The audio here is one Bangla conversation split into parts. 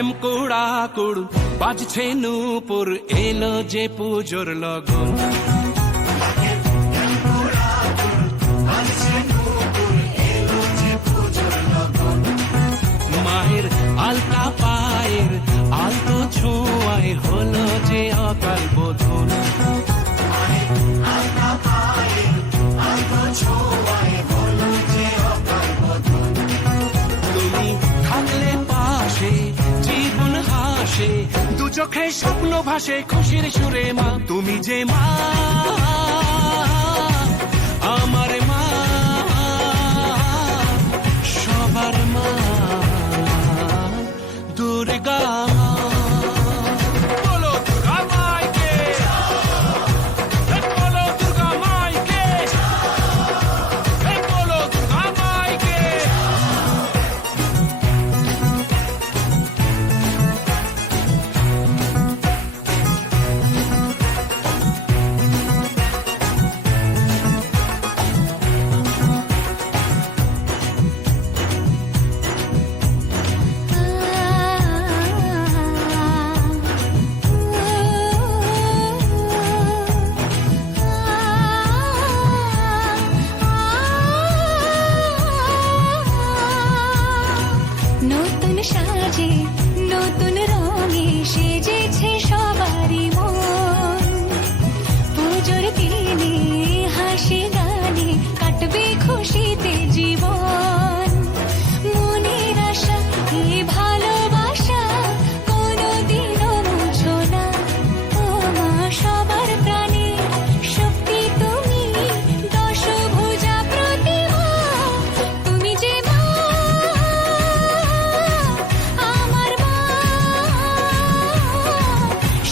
ঢ্যামকুড়াকুড় বাজছে নূপুর, এলো যে পুজোর লগন। মায়ের আলতা পায়ের আলতো ছোঁয়ায় হলো যে অকাল বোধন। তুমি থাকলে পাশে জীবন হাসে, দু চোখে স্বপ্ন ভাসে খুশির সুরে মা। তুমি যে মা, আমার মা, সবার মা, দুর্গা মা। বলো দুর্গা মাইকে, বলো দুর্গা মাইকে, বলো দুর্গা মাইকে। নতুন সাজে নতুন রঙে সেজেছে সবারই মন। পুজোর দিনে হাসি গানে কাটবে খুশিতে জীবন। মনের আশা এই ভালোবাসা কোনোদিনও মুছো না। ও মা সবার প্রাণে শক্তি তুমি, দশভুজা প্রতিমা। তুমি যে মা, আমার মা,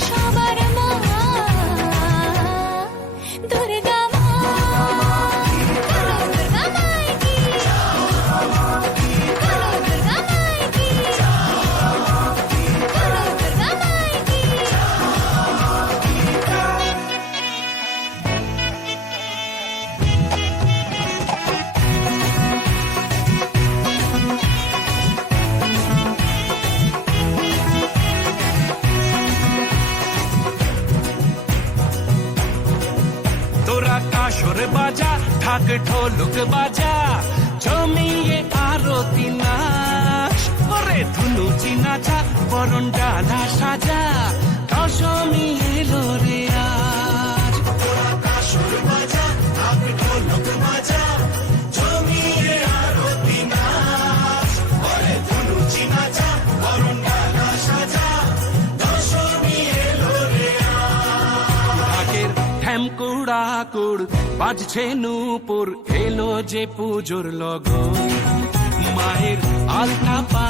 সবার মা, দুর্গা মা। বলো দুর্গা মাইকি, বলো দুর্গা মাইকি, বলো দুর্গা মাইকি। তোরা কাসর বাজা, ঢাক ঢোলক বাজা, জমিয়ে আরতি নাচ। ওরে ধুনুচি নাচা, বরণ ডালা সাজা, দশমী এলো রে আজ। তোরা কাসর বাজা, ঢাক ঢোলক বাজা, জমিয়ে আরতি নাচ। ওরে ধুনুচি নাচা, বরণ ডালা সাজা, দশমী এলো রে আজ। ঢাকের ঢ্যামকুড়াকুড় বাজছে নূপুর, এলো যে পুজোর লগন। মায়ের আলতা পা